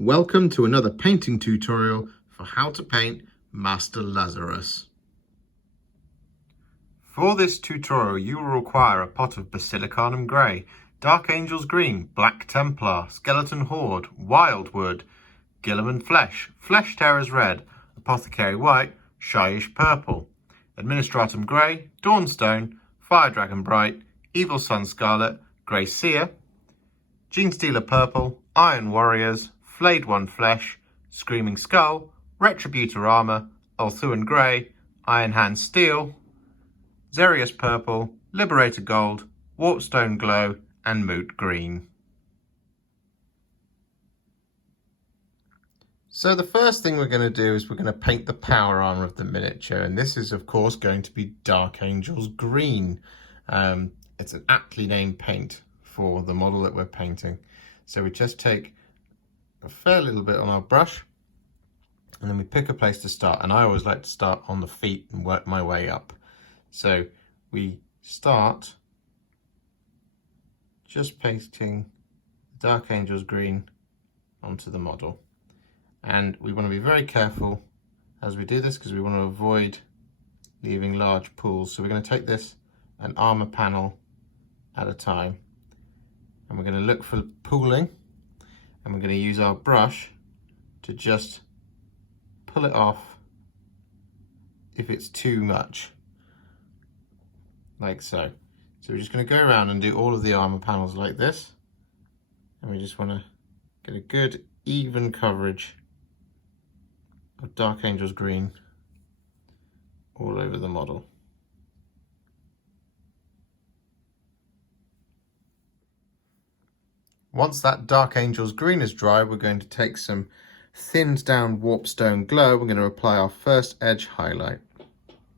Welcome to another painting tutorial for how to paint Master Lazarus. For this tutorial you will require a pot of Basilicanum Grey, Dark Angels Green, Black Templar, Skeleton Horde, Wyldwood, Guilliman Flesh, Flesh Terrors Red, Apothecary White, Shyish Purple, Administratum Grey, Dawnstone, Fire Dragon Bright, Evil Sunz Scarlet, Grey Seer, Genestealer Purple, Iron Warriors, Flayed One Flesh, Screaming Skull, Retributor Armour, Ulthuan Grey, Iron Hand Steel, Xereus Purple, Liberator Gold, Warpstone Glow and Moot Green. So the first thing we're going to do is we're going to paint the power armor of the miniature, and this is of course going to be Dark Angels Green. It's an aptly named paint for the model that we're painting. So we just take a fair little bit on our brush and then we pick a place to start, and I always like to start on the feet and work my way up. So we start just painting Dark Angels Green onto the model, and we want to be very careful as we do this because we want to avoid leaving large pools. So we're going to take this an armor panel at a time, and we're going to look for pooling, and we're going to use our brush to just pull it off if it's too much, like so. So we're just going to go around and do all of the armor panels like this, and we just want to get a good even coverage of Dark Angels Green all over the model. Once that Dark Angels Green is dry, we're going to take some thinned down Warpstone Glow. We're going to apply our first edge highlight.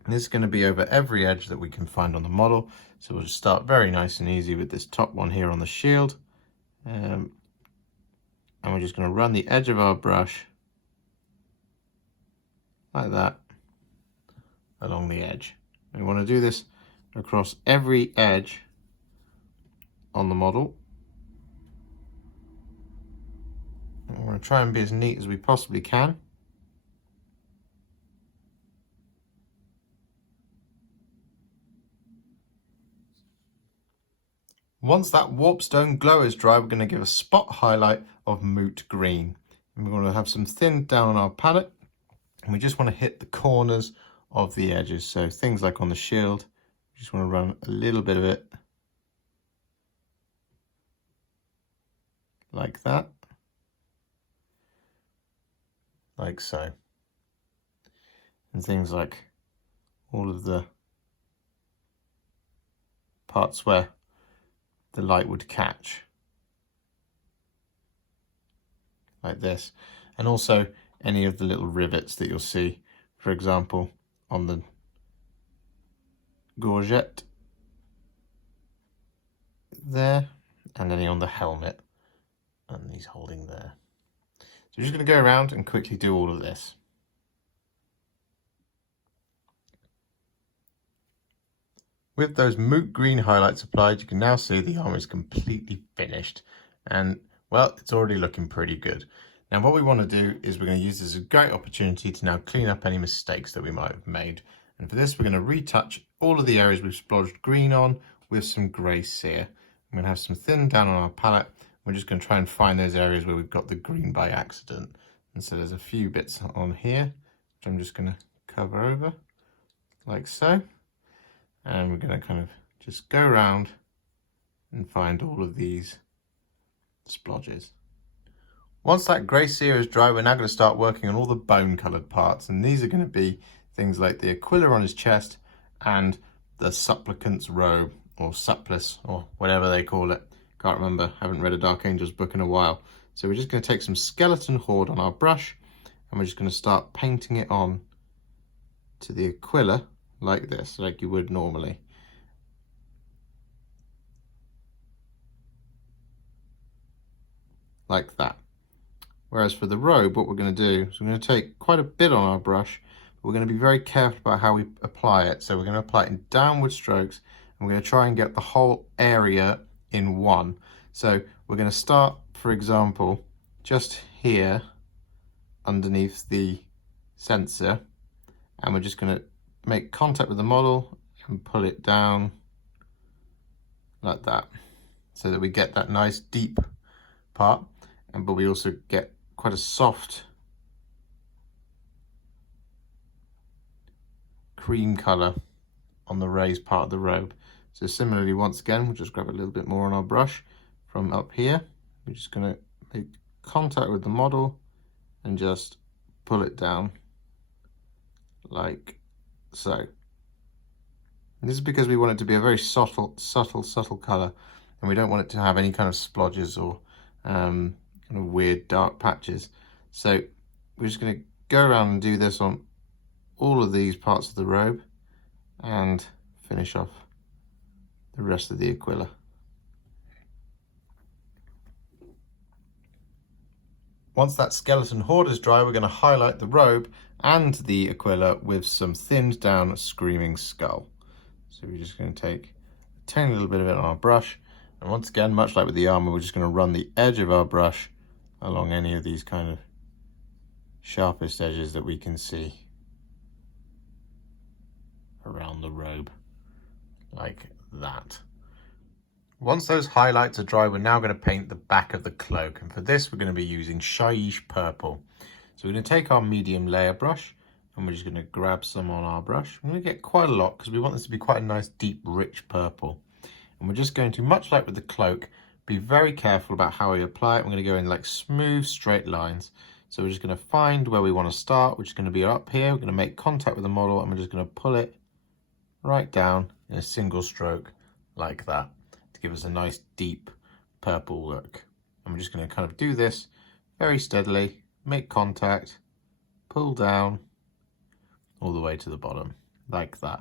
And this is going to be over every edge that we can find on the model. So we'll just start very nice and easy with this top one here on the shield. And we're just going to run the edge of our brush like that along the edge. We want to do this across every edge on the model. I want to try and be as neat as we possibly can. Once that Warpstone Glow is dry, we're going to give a spot highlight of Moot Green. And we're going to have some thinned down on our palette, and we just want to hit the corners of the edges. So things like on the shield, we just want to run a little bit of it like that. Like so. And things like all of the parts where the light would catch, like this. And also any of the little rivets that you'll see, for example, on the gorget there, and any on the helmet, and he's holding there. So we're just going to go around and quickly do all of this. With those Moot Green highlights applied, you can now see the armor is completely finished. And, well, it's already looking pretty good. Now what we want to do is we're going to use this as a great opportunity to now clean up any mistakes that we might have made. And for this, we're going to retouch all of the areas we've splodged green on with some Grey Seer. I'm going to have some thin down on our palette. We're just going to try and find those areas where we've got the green by accident. And so there's a few bits on here, which I'm just going to cover over, like so. And we're going to kind of just go around and find all of these splodges. Once that Grey Seer is dry, we're now going to start working on all the bone-coloured parts. And these are going to be things like the Aquila on his chest and the Supplicant's robe, or Supplice, or whatever they call it. Can't remember, haven't read a Dark Angels book in a while. So we're just going to take some Skeleton Horde on our brush, and we're just going to start painting it on to the Aquila like this, like you would normally. Like that. Whereas for the robe, what we're going to do is we're going to take quite a bit on our brush, but we're going to be very careful about how we apply it. So we're going to apply it in downward strokes, and we're going to try and get the whole area in one. So we're going to start, for example, just here underneath the sensor, and we're just going to make contact with the model and pull it down like that, so that we get that nice deep part, but we also get quite a soft cream colour on the raised part of the robe. So similarly, once again, we'll just grab a little bit more on our brush from up here. We're just going to make contact with the model and just pull it down like so. And this is because we want it to be a very subtle colour, and we don't want it to have any kind of splodges or kind of weird dark patches. So we're just going to go around and do this on all of these parts of the robe and finish off the rest of the Aquila. Once that skeleton horde is dry, we're going to highlight the robe and the Aquila with some thinned down Screaming Skull. So we're just going to take a tiny little bit of it on our brush, and once again, much like with the armour, we're just going to run the edge of our brush along any of these kind of sharpest edges that we can see around the robe, like that. Once those highlights are dry, we're now going to paint the back of the cloak, and for this we're going to be using Shyish Purple. So we're going to take our medium layer brush, and we're just going to grab some on our brush. We're going to get quite a lot because we want this to be quite a nice deep rich purple, and we're just going to, much like with the cloak, be very careful about how we apply it. We're going to go in like smooth straight lines. So we're just going to find where we want to start, which is going to be up here. We're going to make contact with the model, and we're just going to pull it right down in a single stroke like that to give us a nice deep purple look. And we're just going to kind of do this very steadily, make contact, pull down all the way to the bottom like that.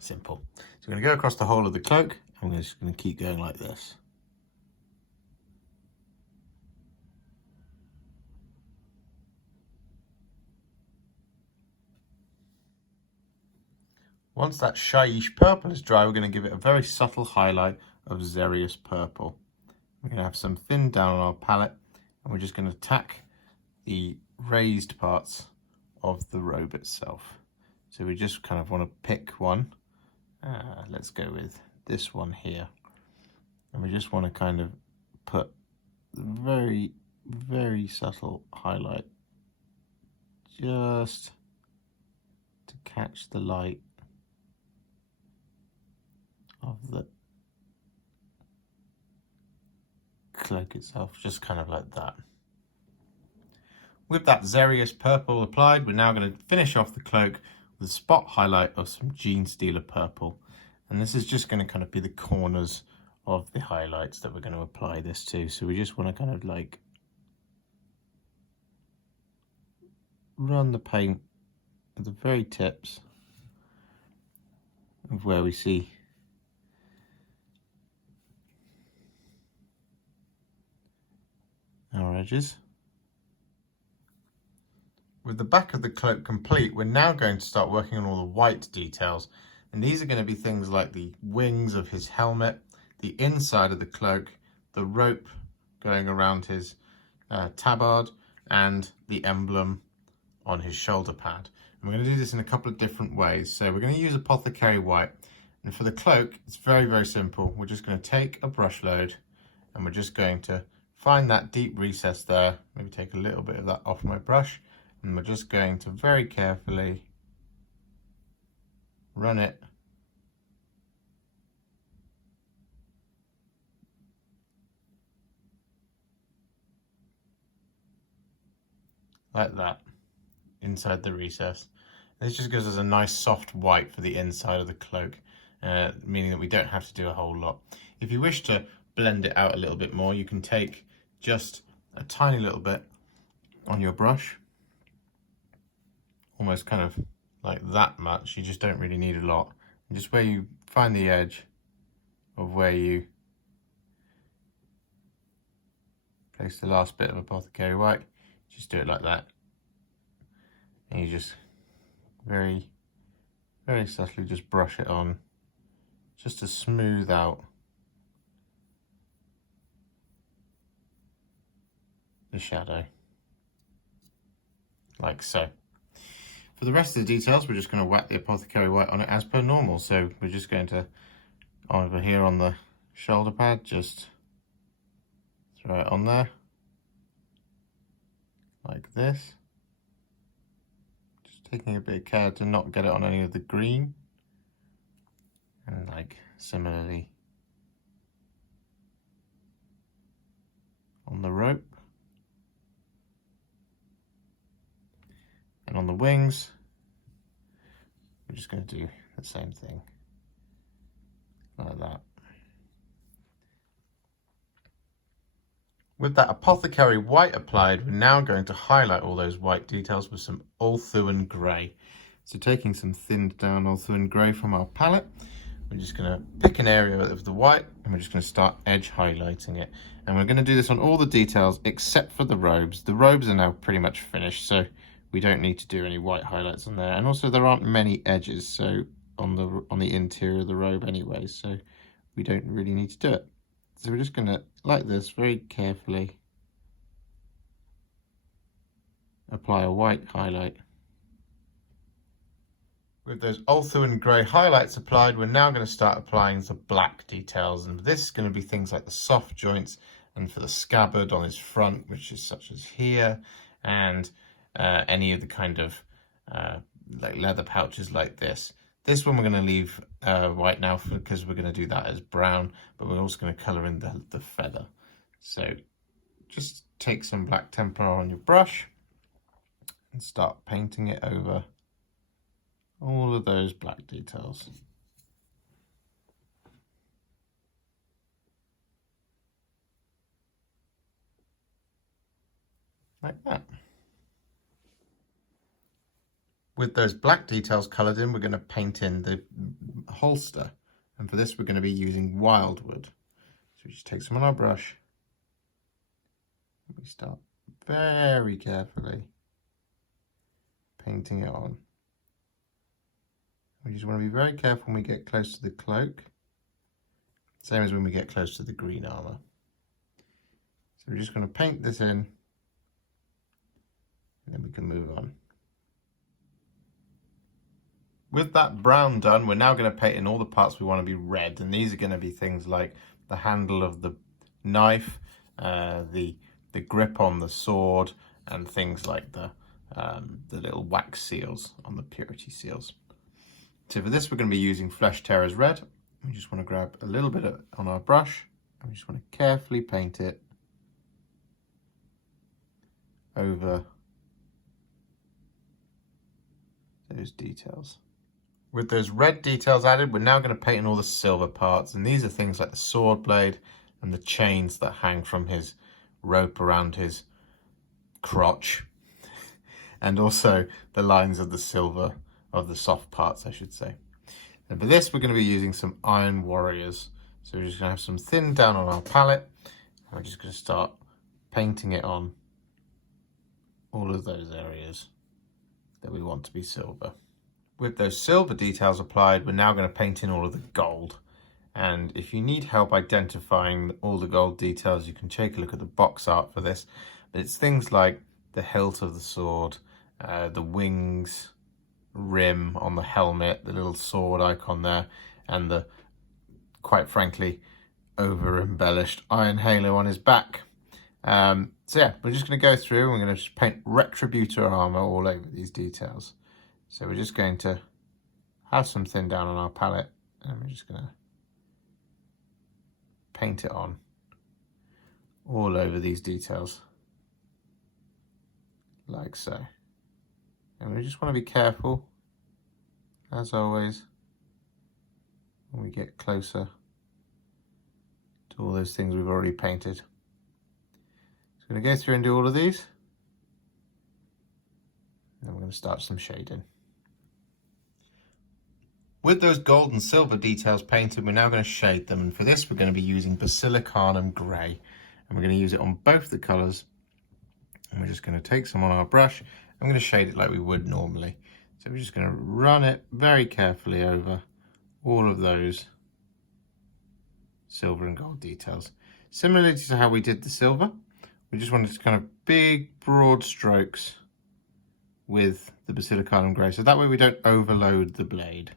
Simple. So we're going to go across the whole of the cloak, and we're just going to keep going like this. Once that Shyish Purple is dry, we're going to give it a very subtle highlight of Xereus Purple. We're going to have some thin down on our palette, and we're just going to tack the raised parts of the robe itself. So we just kind of want to pick one. Let's go with this one here. And we just want to kind of put very, very subtle highlight just to catch the light of the cloak itself, just kind of like that. With that Xereus Purple applied, we're now going to finish off the cloak with a spot highlight of some Genestealer Purple, and this is just going to kind of be the corners of the highlights that we're going to apply this to. So we just want to kind of like run the paint at the very tips of where we see our edges. With the back of the cloak complete, we're now going to start working on all the white details, and these are going to be things like the wings of his helmet, the inside of the cloak, the rope going around his tabard, and the emblem on his shoulder pad. And we're going to do this in a couple of different ways. So we're going to use Apothecary White, and for the cloak it's very, very simple. We're just going to take a brush load, and we're just going to find that deep recess there, maybe take a little bit of that off my brush, and we're just going to very carefully run it like that inside the recess. This just gives us a nice soft white for the inside of the cloak, meaning that we don't have to do a whole lot. If you wish to blend it out a little bit more, you can take just a tiny little bit on your brush, almost kind of like that much. You just don't really need a lot, and just where you find the edge of where you place the last bit of Apothecary White, just do it like that, and you just very, very subtly just brush it on just to smooth out the shadow, like so. For the rest of the details, we're just going to whack the Apothecary White on it as per normal. So we're just going to, over here on the shoulder pad, just throw it on there, like this. Just taking a bit of care to not get it on any of the green. And like similarly on the rope. And on the wings, we're just going to do the same thing, like that. With that Apothecary White applied, we're now going to highlight all those white details with some Ulthuan Grey. So taking some thinned down Ulthuan Grey from our palette, we're just going to pick an area of the white and we're just going to start edge highlighting it. And we're going to do this on all the details except for the robes. The robes are now pretty much finished, so we don't need to do any white highlights on there. And also there aren't many edges so on the interior of the robe anyway, so we don't really need to do it. So we're just going to, like this, very carefully apply a white highlight. With those Ulthuan Grey highlights applied, we're now going to start applying the black details, and this is going to be things like the soft joints and for the scabbard on his front, which is such as here, and any of the kind of like leather pouches like this. This one we're going to leave white now because we're going to do that as brown, but we're also going to colour in the feather. So just take some black Templar on your brush and start painting it over all of those black details. Like that. With those black details coloured in, we're going to paint in the holster. And for this, we're going to be using Wyldwood. So we just take some on our brush. And we start very carefully painting it on. We just want to be very careful when we get close to the cloak. Same as when we get close to the green armour. So we're just going to paint this in. And then we can move on. With that brown done, we're now going to paint in all the parts we want to be red, and these are going to be things like the handle of the knife, the grip on the sword, and things like the little wax seals on the purity seals. So for this, we're going to be using Flesh Tearers Red. We just want to grab a little bit on our brush, and we just want to carefully paint it over those details. With those red details added, we're now going to paint in all the silver parts, and these are things like the sword blade and the chains that hang from his rope around his crotch, and also the lines of the silver, of the soft parts I should say. And for this we're going to be using some Iron Warriors, so we're just going to have some thin down on our palette, and we're just going to start painting it on all of those areas that we want to be silver. With those silver details applied, we're now going to paint in all of the gold. And if you need help identifying all the gold details, you can take a look at the box art for this. But it's things like the hilt of the sword, the wings, rim on the helmet, the little sword icon there, and the, quite frankly, over embellished iron halo on his back. So yeah, we're just going to go through and we're going to just paint Retributor Armour all over these details. So we're just going to have some thin down on our palette, and we're just going to paint it on all over these details, like so. And we just want to be careful, as always, when we get closer to all those things we've already painted. So I'm going to go through and do all of these, and then we're going to start some shading. With those gold and silver details painted, we're now going to shade them, and for this we're going to be using Basilicanum Grey, and we're going to use it on both the colours. And we're just going to take some on our brush. I'm going to shade it like we would normally. So we're just going to run it very carefully over all of those silver and gold details. Similarly to how we did the silver, we just wanted to kind of big, broad strokes with the Basilicanum Grey, so that way we don't overload the blade.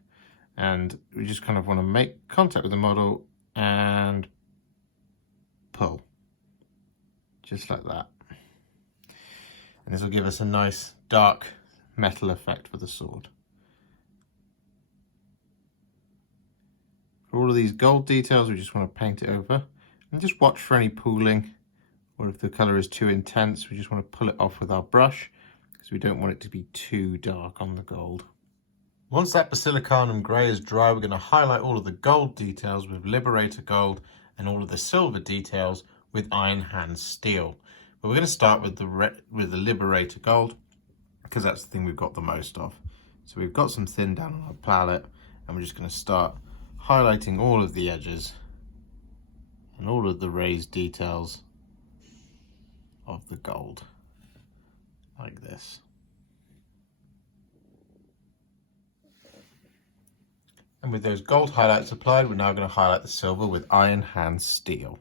And we just kind of want to make contact with the model and pull, just like that. And this will give us a nice dark metal effect for the sword. For all of these gold details, we just want to paint it over and just watch for any pooling, or if the colour is too intense, we just want to pull it off with our brush because we don't want it to be too dark on the gold. Once that Basilicanum Grey is dry, we're going to highlight all of the gold details with Liberator Gold and all of the silver details with Iron Hand Steel. But we're going to start with the Liberator Gold because that's the thing we've got the most of. So we've got some thin down on our palette, and we're just going to start highlighting all of the edges and all of the raised details of the gold, like this. And with those gold highlights applied, we're now going to highlight the silver with Iron Hand Steel.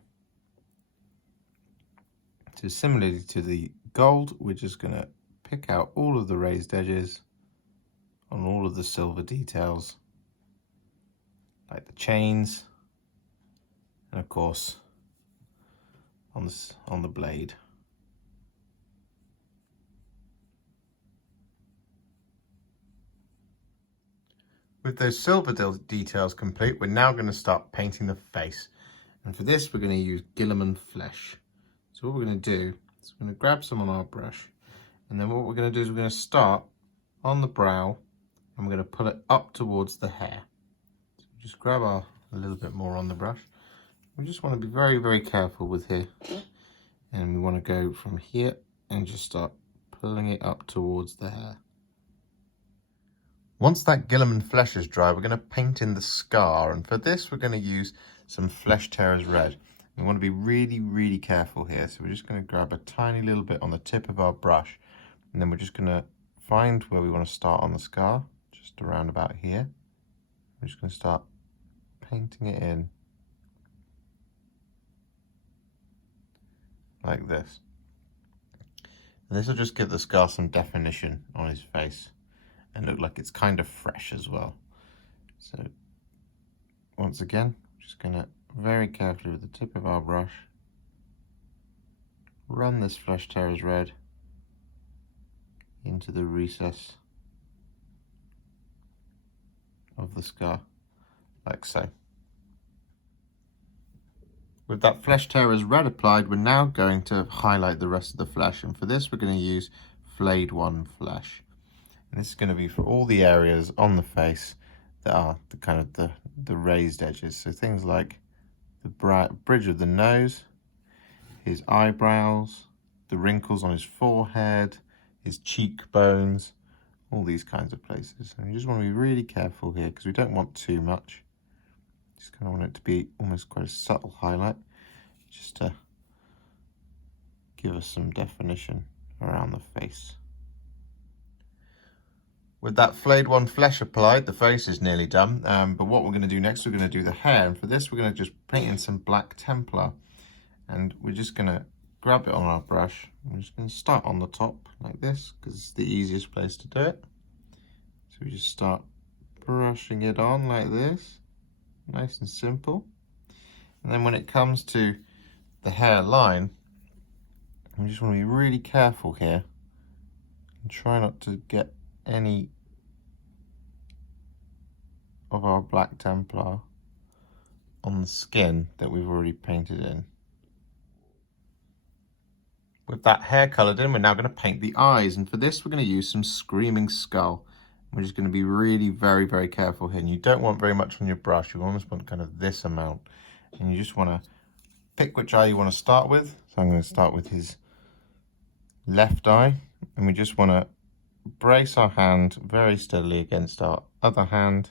So similarly to the gold, we're just going to pick out all of the raised edges on all of the silver details, like the chains, and of course on the blade. With those silver details complete, we're now going to start painting the face. And for this, we're going to use Guilliman Flesh. So what we're going to do is we're going to grab some on our brush. And then what we're going to do is we're going to start on the brow, and we're going to pull it up towards the hair. So just grab a little bit more on the brush. We just want to be very, very careful with here. And we want to go from here and just start pulling it up towards the hair. Once that Guilliman Flesh is dry, we're going to paint in the scar, and for this we're going to use some Flesh Tearers Red. We want to be really, really careful here, so we're just going to grab a tiny little bit on the tip of our brush, and then we're just going to find where we want to start on the scar, just around about here. We're just going to start painting it in like this. And this will just give the scar some definition on his face and look like it's kind of fresh as well. So once again, just going to very carefully with the tip of our brush run this Flesh Tearers Red into the recess of the scar, like so. With that Flesh Tearers Red applied, we're now going to highlight the rest of the flesh, and for this we're going to use Flayed One Flesh. And this is going to be for all the areas on the face that are the kind of the raised edges. So things like the bridge of the nose, his eyebrows, the wrinkles on his forehead, his cheekbones, all these kinds of places. And you just want to be really careful here because we don't want too much. Just kind of want it to be almost quite a subtle highlight, just to give us some definition around the face. With that Flayed One Flesh applied, the face is nearly done, but what we're going to do next, we're going to do the hair, and for this we're going to just paint in some black Templar, and we're just going to grab it on our brush. We're just going to start on the top like this, because it's the easiest place to do it. So we just start brushing it on like this, nice and simple, and then when it comes to the hairline, we just want to be really careful here and try not to get any of our black Templar on the skin that we've already painted in. With that hair coloured in, we're now going to paint the eyes, and for this we're going to use some Screaming Skull. We're just going to be really very, very careful here, and you don't want very much on your brush. You almost want kind of this amount, and you just want to pick which eye you want to start with. So I'm going to start with his left eye, and we just want to brace our hand very steadily against our other hand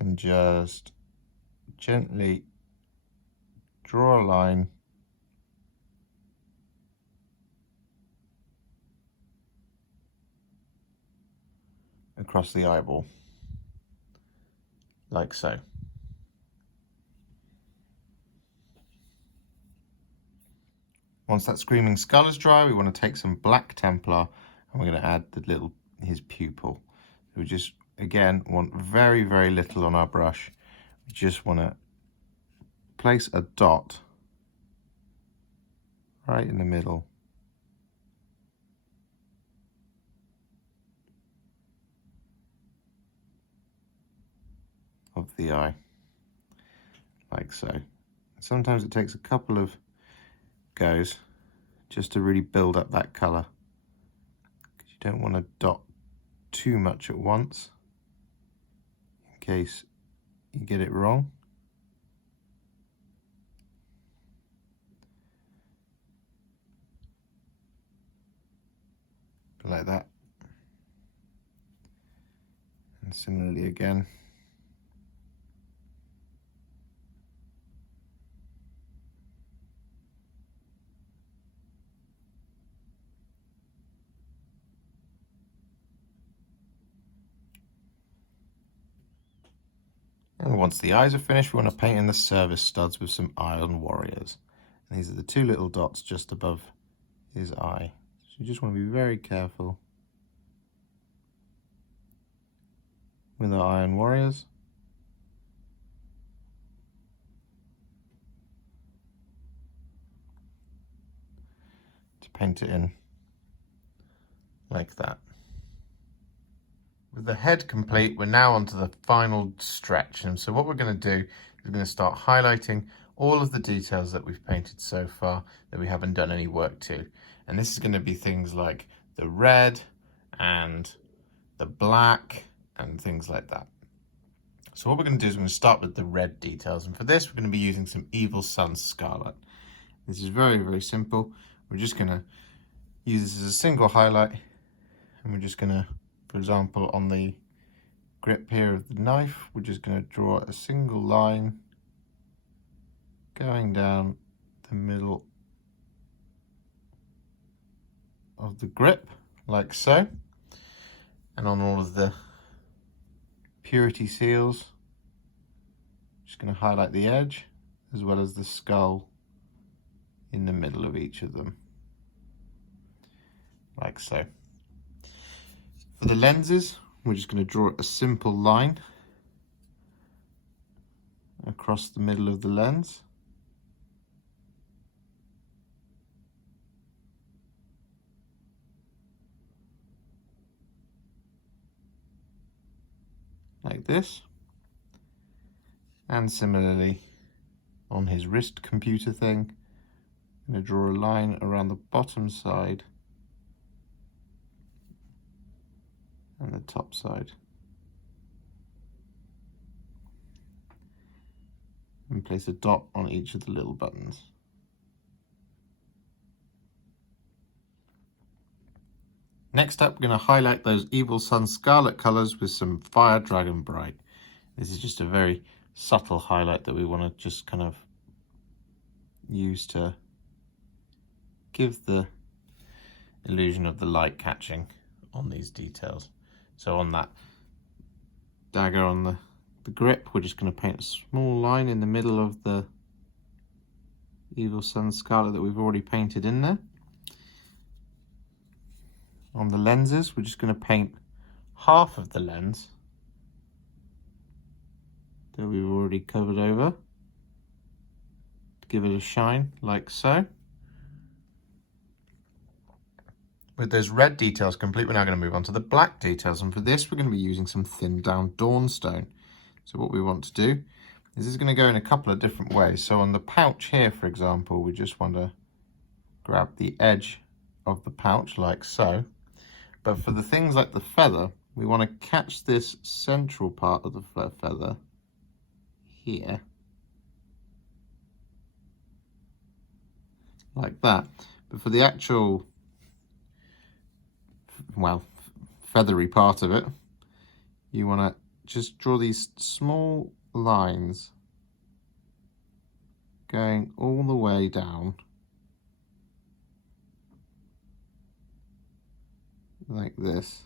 and just gently draw a line across the eyeball, like so. Once that Screaming Skull is dry, we want to take some Black Templar and we're going to add his pupil. We just, again, want very, very little on our brush. We just want to place a dot right in the middle of the eye, like so. Sometimes it takes a couple of goes just to really build up that colour, because you don't want to dot too much at once in case you get it wrong. Like that. And similarly again. And once the eyes are finished, we want to paint in the service studs with some Iron Warriors. And these are the two little dots just above his eye. So you just want to be very careful with our Iron Warriors. To paint it in like that. With the head complete, we're now onto the final stretch. And so what we're going to do is we're going to start highlighting all of the details that we've painted so far that we haven't done any work to. And this is going to be things like the red and the black and things like that. So what we're going to do is we're going to start with the red details. And for this, we're going to be using some Evil Sunz Scarlet. This is very, very simple. We're just going to use this as a single highlight. And we're just going to, for example, on the grip here of the knife, we're just going to draw a single line going down the middle of the grip, like so. And on all of the purity seals, just going to highlight the edge as well as the skull in the middle of each of them, like so. For the lenses, we're just going to draw a simple line across the middle of the lens. Like this. And similarly on his wrist computer thing, I'm going to draw a line around the bottom side and the top side. And place a dot on each of the little buttons. Next up, we're going to highlight those Evil Sunz Scarlet colours with some Fire Dragon Bright. This is just a very subtle highlight that we want to just kind of use to give the illusion of the light catching on these details. So on that dagger on the grip, we're just going to paint a small line in the middle of the Evil Sunz Scarlet that we've already painted in there. On the lenses, we're just going to paint half of the lens that we've already covered over to give it a shine, like so. With those red details complete, we're now going to move on to the black details, and for this we're going to be using some thinned down Dawnstone. So what we want to do is this is going to go in a couple of different ways. So on the pouch here, for example, we just want to grab the edge of the pouch like so. But for the things like the feather, we want to catch this central part of the feather here, like that. But for the actual, well, feathery part of it, you want to just draw these small lines going all the way down, like this.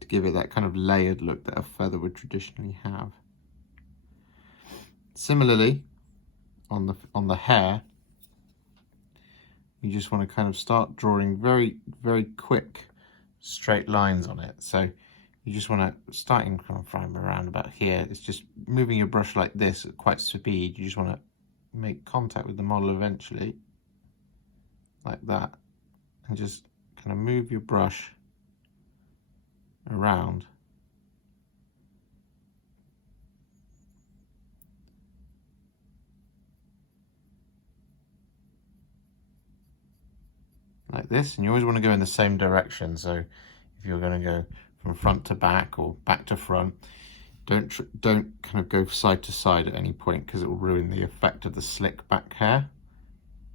To give it that kind of layered look that a feather would traditionally have. Similarly, on the hair, you just want to kind of start drawing very, very quick straight lines on it. So you just want to, starting from around about here, it's just moving your brush like this at quite speed. You just want to make contact with the model eventually, like that, and just kind of move your brush around. Like this, and you always want to go in the same direction. So if you're going to go from front to back or back to front, don't kind of go side to side at any point, because it will ruin the effect of the slick back hair.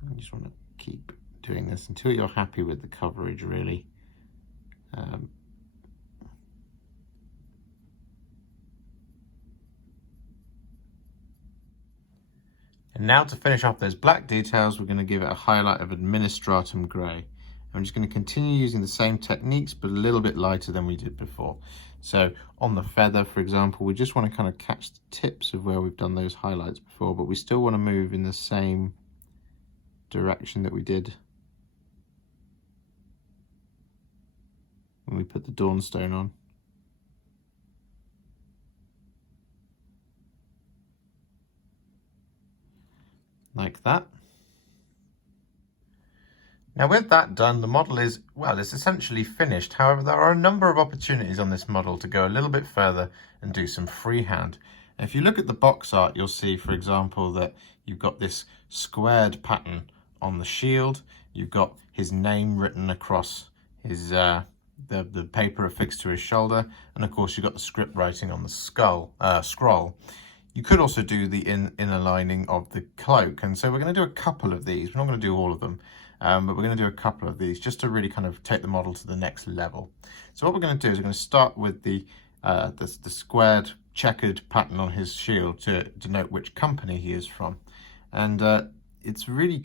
You just want to keep doing this until you're happy with the coverage, really. And now, to finish off those black details, we're going to give it a highlight of Administratum Grey. I'm just going to continue using the same techniques, but a little bit lighter than we did before. So on the feather, for example, we just want to kind of catch the tips of where we've done those highlights before, but we still want to move in the same direction that we did when we put the Dawnstone on. Like that. Now with that done, the model is, well, it's essentially finished. However, there are a number of opportunities on this model to go a little bit further and do some freehand. And if you look at the box art, you'll see, for example, that you've got this squared pattern on the shield. You've got his name written across his the paper affixed to his shoulder, and of course you've got the script writing on the scroll. You could also do the inner lining of the cloak, and so we're going to do a couple of these. We're not going to do all of them, but we're going to do a couple of these just to really kind of take the model to the next level. So what we're going to do is we're going to start with the squared checkered pattern on his shield to denote which company he is from. And it's really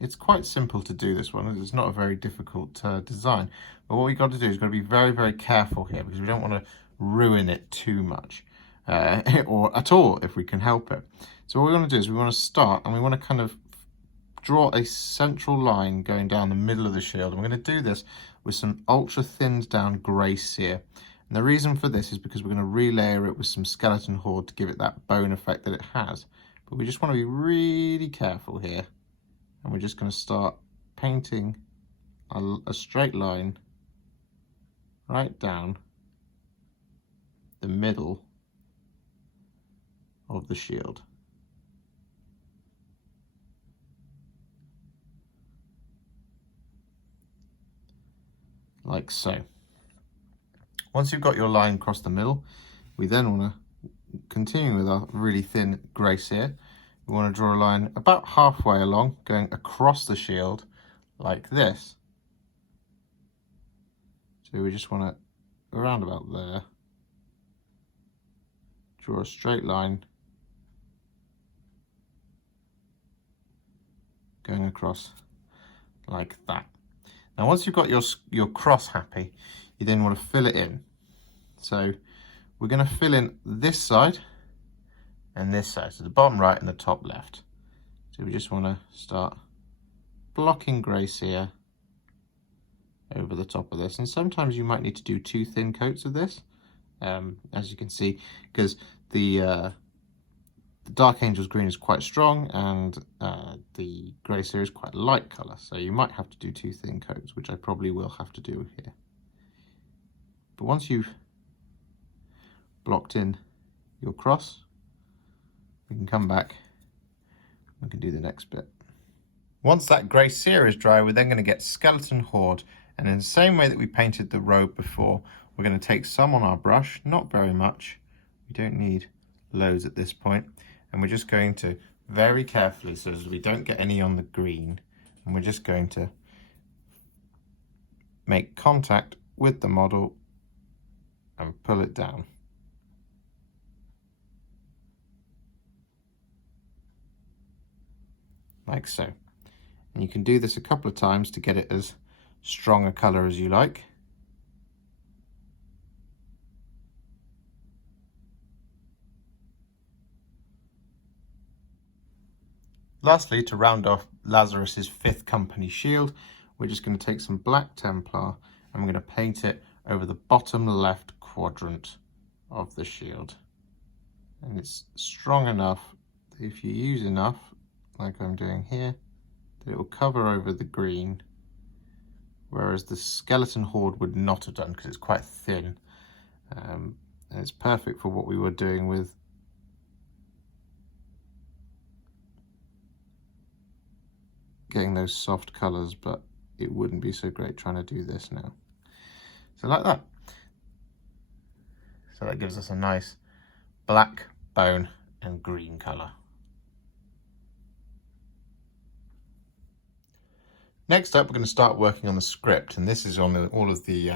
it's quite simple to do this one. It's not a very difficult design, but what we've got to do is got to be very, very careful here, because we don't want to ruin it too much. Or at all, if we can help it. So what we want to do is we want to start, and we want to kind of draw a central line going down the middle of the shield. And we're going to do this with some ultra thinned down grey Seer. And the reason for this is because we're going to relayer it with some skeleton horde to give it that bone effect that it has. But we just want to be really careful here, and we're just going to start painting a straight line right down the middle of the shield. Like so. Once you've got your line across the middle, we then want to continue with our really thin grey Seer. We want to draw a line about halfway along, going across the shield like this. So we just want to, around about there, draw a straight line going across like that. Now once you've got your cross happy, you then want to fill it in. So we're going to fill in this side and this side, so the bottom right and the top left. So we just want to start blocking grey Seer over the top of this, and sometimes you might need to do 2 thin coats of this, as you can see, because the Dark Angels Green is quite strong, and the grey Seer is quite a light colour, so you might have to do 2 thin coats, which I probably will have to do here. But once you've blocked in your cross, we can come back, we can do the next bit. Once that grey Seer is dry, we're then going to get Skeleton Horde, and in the same way that we painted the robe before, we're going to take some on our brush, not very much, we don't need loads at this point, and we're just going to very carefully, so as we don't get any on the green, and we're just going to make contact with the model and pull it down. Like so. And you can do this a couple of times to get it as strong a colour as you like. Lastly, to round off Lazarus's 5th company shield, we're just going to take some black Templar and we're going to paint it over the bottom left quadrant of the shield. And it's strong enough that if you use enough, like I'm doing here, that it will cover over the green, whereas the skeleton horde would not have done because it's quite thin. And it's perfect for what we were doing with getting those soft colours, but it wouldn't be so great trying to do this now. So like that. So that gives us a nice black, bone and green colour. Next up, we're going to start working on the script, and this is on all of the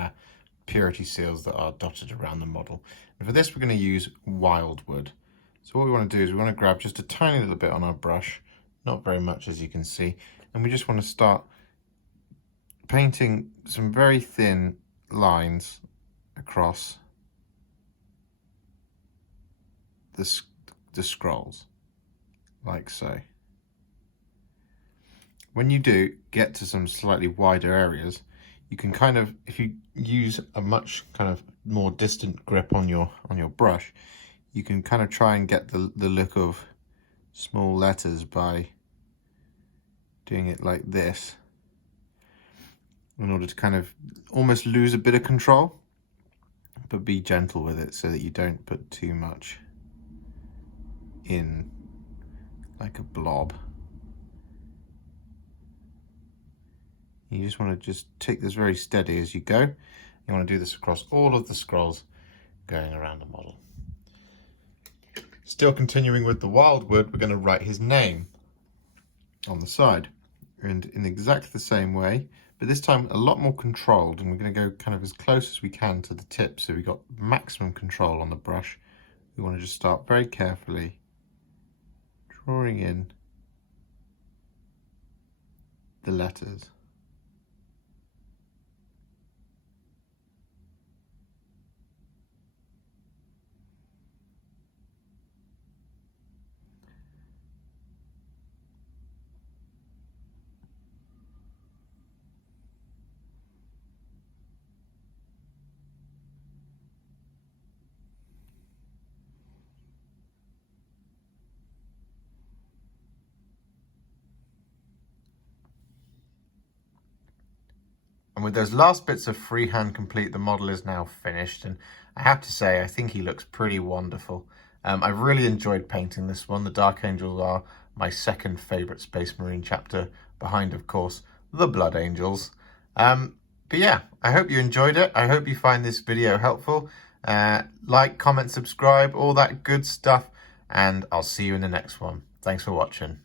purity seals that are dotted around the model. And for this, we're going to use Wyldwood. So what we want to do is we want to grab just a tiny little bit on our brush, not very much as you can see, and we just want to start painting some very thin lines across the scrolls, like so. When you do get to some slightly wider areas, you can kind of, if you use a much kind of more distant grip on your brush, you can kind of try and get the look of small letters by doing it like this, in order to kind of almost lose a bit of control, but be gentle with it so that you don't put too much in like a blob. You just want to just take this very steady as you go. You want to do this across all of the scrolls going around the model. Still continuing with the Wyldwood, we're going to write his name on the side, and in exactly the same way, but this time a lot more controlled, and we're going to go kind of as close as we can to the tip, so we've got maximum control on the brush. We want to just start very carefully drawing in the letters. And with those last bits of freehand complete, the model is now finished. And I have to say, I think he looks pretty wonderful. I've really enjoyed painting this one. The Dark Angels are my second favourite Space Marine chapter, behind, of course, the Blood Angels. But yeah, I hope you enjoyed it. I hope you find this video helpful. Like, comment, subscribe, all that good stuff. And I'll see you in the next one. Thanks for watching.